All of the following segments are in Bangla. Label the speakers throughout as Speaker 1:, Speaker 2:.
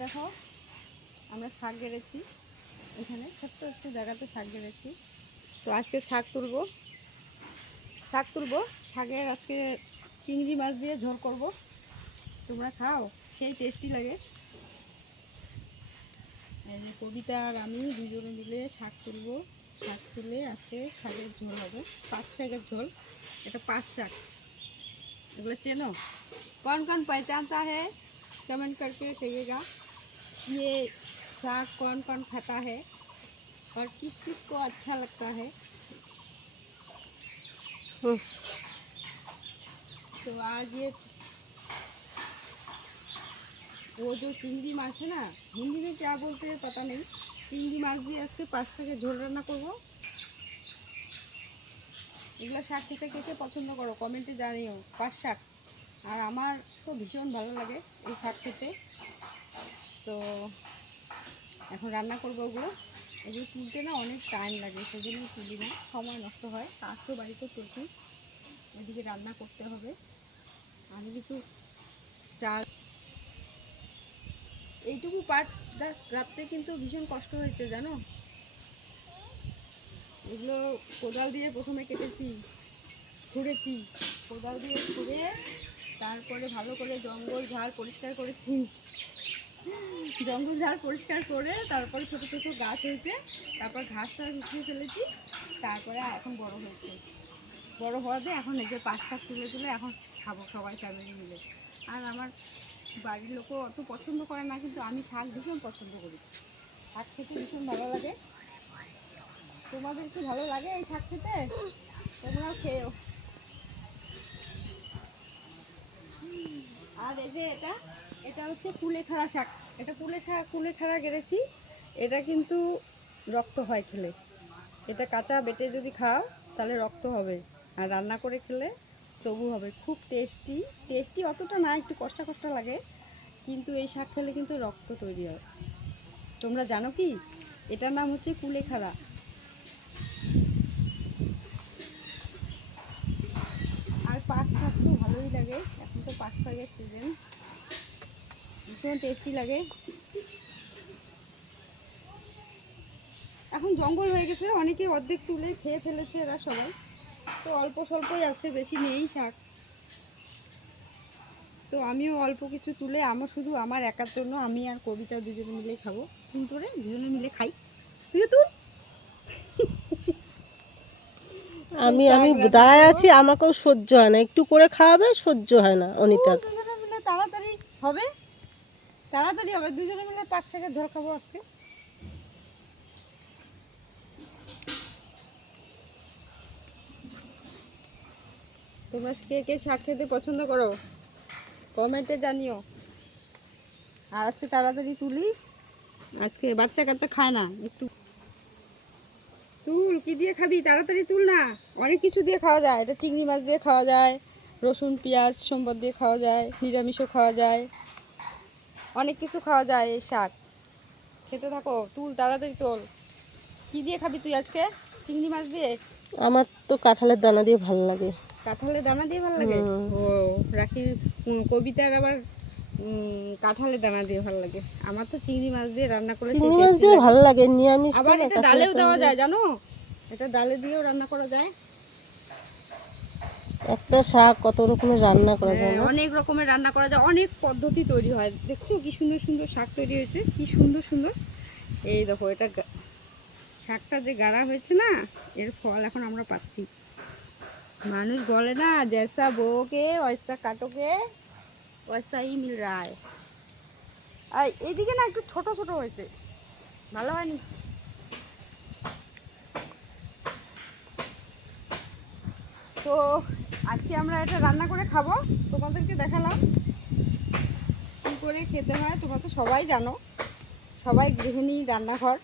Speaker 1: দেখো আমরা শাক গেড়েছি এখানে ছোট্ট একটু জায়গাতে শাক গেড়েছি তো আজকে শাক তুলবো শাক তুলবো শাকের আজকে চিংড়ি মাছ দিয়ে ঝোল করব তোমরা খাও সেই টেস্টি লাগে এই যে কবিতা আর আমি দুজনে মিলে শাক তুলবো শাক তুলে আজকে শাকের ঝোল হবে পাঁচ শাকের ঝোল এটা পাঁচ শাক এগুলো চেনো कौन कौन पहचानता है कमेंट करके कहिएगा ये साग कौन कौन खाता है और किस किस को अच्छा लगता है
Speaker 2: हम्म।
Speaker 1: तो आज ये वो जो चिंगड़ी माछ है ना हिंदी में क्या बोलते हैं पता नहीं চিংড়ি মাছ দিয়ে আজকে পাঁচ শাকে ঝোল রান্না করবো এগুলো শাক খেতে খেতে পছন্দ করো কমেন্টে জানিও পাঁচ শাক আর আমার তো ভীষণ ভালো লাগে এই শাক খেতে তো এখন রান্না করব ওগুলো। এগুলো তুলতে না অনেক টাইম লাগে সেজন্য তুলি না, সময় নষ্ট হয়। কাজ তো বাড়িতে তুলছি এদিকে রান্না করতে হবে। আমি কিছু চাল এইটুকু পাট রাখতে কিন্তু ভীষণ কষ্ট হয়েছে, জানো? এগুলো কোদাল দিয়ে প্রথমে কেটেছি, খুঁড়েছি। কোদাল দিয়ে খুঁড়ে তারপরে ভালো করে জঙ্গল ঝাড় পরিষ্কার করেছি। জঙ্গল ঝাড় পরিষ্কার করে তারপরে ছোট ছোট গাছ হয়েছে, তারপর ঘাস টাস উঠিয়ে ফেলেছি, তারপরে এখন বড় হয়েছে। বড় হওয়াতে এখন এই যে পাঁচ শাক তুলে তুলে এখন খাব সবাই ফ্যামিলি মিলে। আর আমার বাড়ির লোকও অত পছন্দ করে না, কিন্তু আমি শাক ভীষণ পছন্দ করি। শাক খেতে ভীষণ ভালো লাগে। তোমাদের কি ভালো লাগে এই শাক খেতে? তোমরাও খেয়েও। আর এই যে এটা? এটা হচ্ছে কুলেখাড়া শাক। এটা কুলেখা কুলেখাড়া গেড়েছি। এটা কিন্তু রক্ত হয় খেলে। এটা কাঁচা বেটে যদি খাও, তাহলে রক্ত হবে। আর রান্না করে খেলে তবু হবে। খুব টেস্টি টেস্টি অতটা না, একটু কষ্ট কষ্ট লাগে। কিন্তু এই শাক খেলে কিন্তু রক্ত তৈরি হয়। তোমরা জানো কি? এটার নাম হচ্ছে কুলেখাড়া। আর পাট শাক তো ভালোই লাগে। এখন তো পাট শাকের সিজন ভীষণ টেস্টি লাগে। এখন জঙ্গল হয়ে গেছে অনেকে অর্ধেক তুলে খেয়ে ফেলেছে এরা সবাই। তো অল্প স্বল্পই আছে বেশি নেই শাক। তো আমিও অল্প কিছু তুলে আমার শুধু আমার একার জন্য আমি আর কবিতা দুজনে মিলে খাব। তিন করে দুজনে মিলে খাই। তুইও তুই
Speaker 2: আমি আমি দাঁড়ায় আছি আমাকেও সহ্য হয় না। একটু করে খাওয়াবে সহ্য হয় না
Speaker 1: অনিতা তাড়াতাড়ি হবে? তাড়াতাড়ি হবে, দুজনে মিলে পাঁচ শাকের ঝোল খাব আজকে। তোমরা কে কে শাক খেতে পছন্দ করো? কমেন্টে জানিও। আর আজকে তাড়াতাড়ি তুলি। আজকে বাচ্চা কাচ্চা খায় না, একটু। তুল, কি দিয়ে খাবি? তাড়াতাড়ি তুল না। অনেক কিছু দিয়ে খাওয়া যায়। এটা চিংড়ি মাছ দিয়ে খাওয়া যায়, রসুন, পেঁয়াজ, সম্বর দিয়ে খাওয়া যায়, নিরামিষও খাওয়া যায়। অনেক কিছু খাওয়া যায় এই শাক। খেতে থাকো তুল তাড়াতাড়ি তোল। কি দিয়ে খাবি তুই আজকে? চিংড়ি মাছ দিয়ে?
Speaker 2: আমার তো কাঁঠালের দানা দিয়ে ভালো লাগে।
Speaker 1: কাঁঠালের দানা দিয়ে ভালো লাগে? ও রাখির কবিতার আবার কাঁঠালের দানা দিয়ে ভালো লাগে। আমার তো চিংড়ি মাছ দিয়ে রান্না করে
Speaker 2: চিংড়ি মাছ দিয়ে। ভালো লাগে নিরামিষ
Speaker 1: আবার এটা ডালেও দেওয়া যায় জানো? এটা ডালে দিয়েও রান্না করা যায়।
Speaker 2: একটা শাক কত রকমের রান্না করা যায়
Speaker 1: হ্যাঁ, অনেক রকমের রান্না করা যায় অনেক পদ্ধতি তৈরি হয়। দেখছ কি সুন্দর সুন্দর শাক তৈরি হয়েছে কি সুন্দর সুন্দর। এই দেখো এটা শাকটা যে গাড়া হয়েছে না এর ফল এখন আমরা পাচ্ছি। মানুষ বলে না জেসা বউকে ওয়সা কাটোকে ওয়সা হি মিল রা হ্যায় আর এইদিকে না একটু ছোট ছোট হয়েছে ভালো হয়নি? তো আজকে আমরা এটা রান্না করে খাব। তোমাদেরকে দেখালাম কী করে খেতে হয়। তোমরা তো সবাই জানো, সবাই গৃহিণী, রান্নাঘর,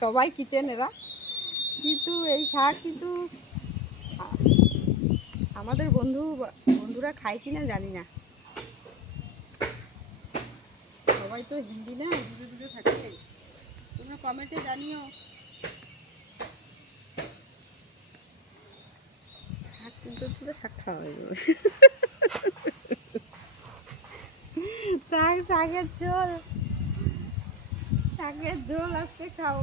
Speaker 1: সবাই কিচেন এরা। কিন্তু এই শাক কিন্তু আমাদের বন্ধু, বন্ধুরা খায় কি না জানি না। সবাই তো হিন্দি না দূরে দূরে থাকে। তোমরা কমেন্টে জানিও। পুরো শাক খাওয়া হয়ে যাবে। শাকের ঝোল শাকের ঝোল আজকে খাব।